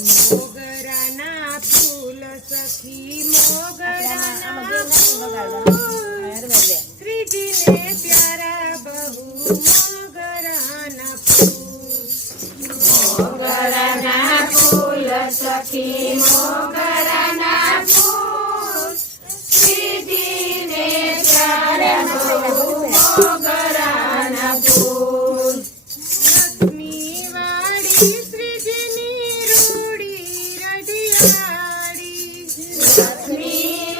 મોગરાના ફૂલ સખી મોગરાના ફૂલ શ્રીજીને પ્યારા બહુ મોગરાના ફૂલ મોગરાના ફૂલ સખી મોગરાના ફૂલ શ્રીજીને પ્યારા બહુ મોગરાના ફૂલ લક્ષ્મીવાળી શ્રીજીની રૂડી રઢિયાળી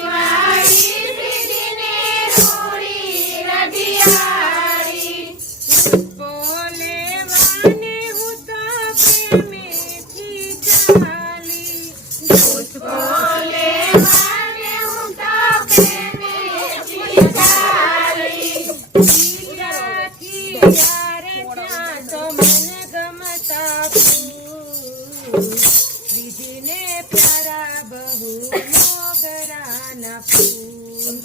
લક્ષ્મીવાળી શ્રીજીને રૂડી રઢિયાળી બોલે વાને હું તો પ્રેમેથી ચાલી બોલે વાને હું તો પ્રેમેથી ચાલી રાખી યારે ત્યાં તો મન ગમતા ફૂલ શ્રીજીને પ્યારા બહુ મોગરાના ફૂલ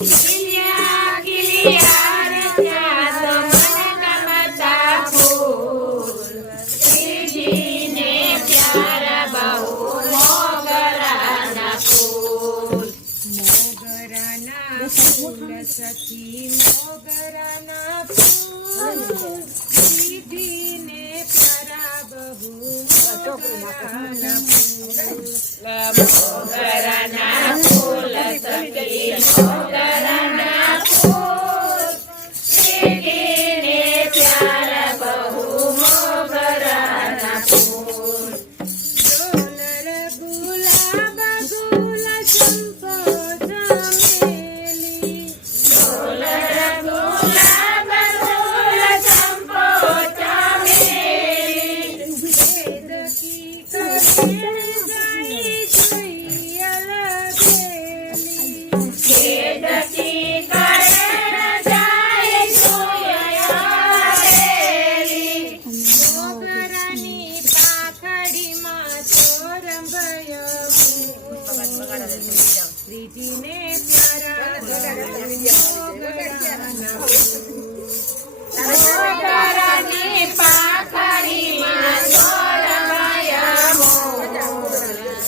કિલિયા કિલિયા રે ત્યાં તો મને ગમતા ફૂલ શ્રીજીને પ્યારા બહુ મોગરાના ફૂલ મોગરાના ફૂલ સખી મોગરાના ફૂલ શ્રીજીને પ્યારા બહુ મોગરાના ફૂલ મોગરાના ફૂલ સખી મોગરાના ફૂલ શ્રીજીને પ્યારા બહુ મોગરાના ફૂલ ડોલર ગુલાબ ગુલ ચંપો ચમેલી ડોલર ગુલાબ ગુલ ચંપો ચમેલી વેદકી કરે જાઈ જોઈ અલગેલી ખેદકી કરે જાય સોયરેલી મોગરાની પાખડીમાં ચોરંભય શ્રીજીને પ્યારા મોગરાના મોગરાની પાખડીમાં સોરમયા મોર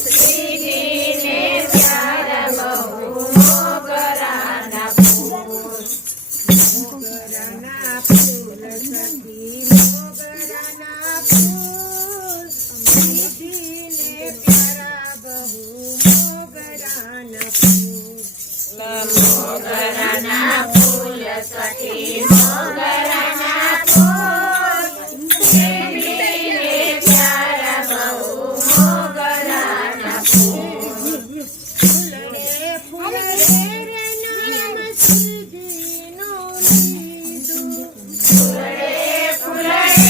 શ્રીજીને પ્યારા બહુ મોગરાના ફૂલ મોગરાના ફૂલ સખી મોગરાના ફૂલ શ્રીજીને પ્યારા બહુ મોગરાના ફૂલ મોગરાના ફૂલ સખી મોગરાના ફૂલ શ્રીજીને પ્યારા બહુ મોગરાના ફૂલ ફૂલડે ફૂલડે રે નામ શ્રીજીનું લીધું ફૂલડે ફૂલડે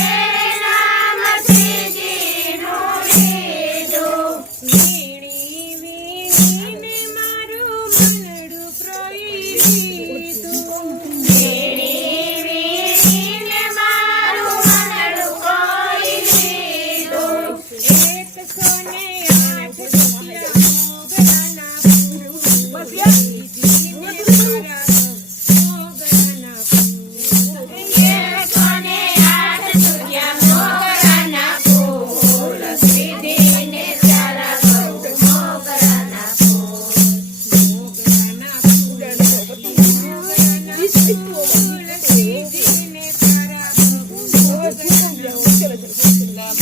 નામ શ્રીજીનું લીધું વીણી વીણીને મારું મનડું પ્રોઈ લીધું વીણી વીણીને મારું મનડું કોઈ લીધું 108 મોગરાના ફૂલ શ્રીજીને પ્યારા મોગરાના ફૂલ 108 મોગરાના ફૂલ શ્રીજીને પ્યારા બહુ મોગરાના ફૂલ મોગરાના ફૂલ મોગરાના ફૂલ શ્રીજીને પ્યારા બહુ મોગરાના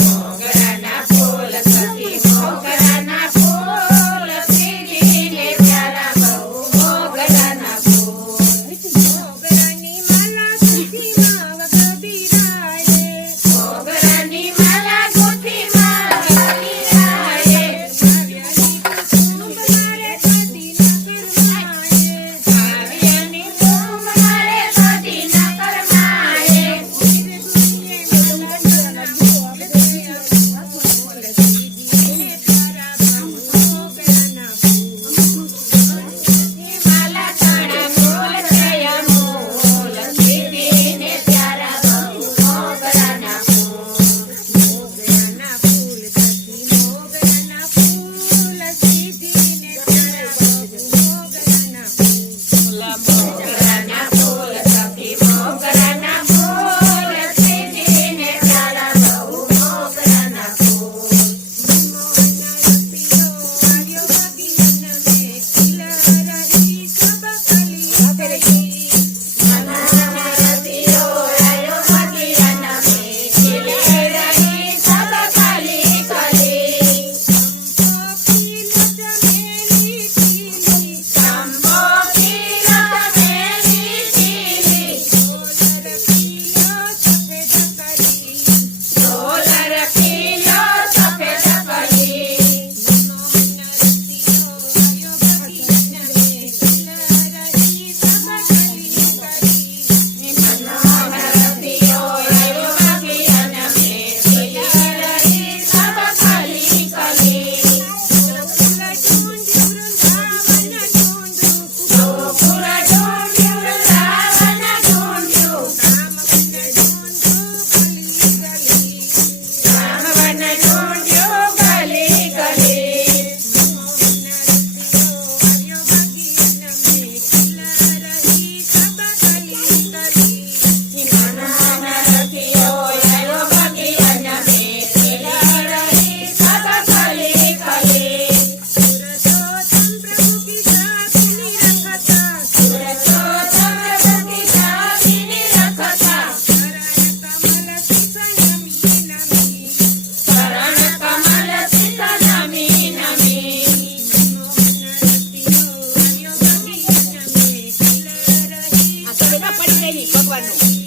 મોગરાના ફૂલ સખી મોગરાના ફૂલ શ્રીજીને પ્યારા બહુ મોગરાના ફૂલ મોગરાની માલા સુખીમાં વગબીરાએ મોગરાની માલા ગોઠીમાં વગીરાએ આવ્યાની કુસુમ મારે કદી ન કરમાએ આવ્યાની કુસુમ મારે કદી ન કરમાએ ઉરે દુનિયે માલા ફૂલ શ્રીજીને ભગવાનનું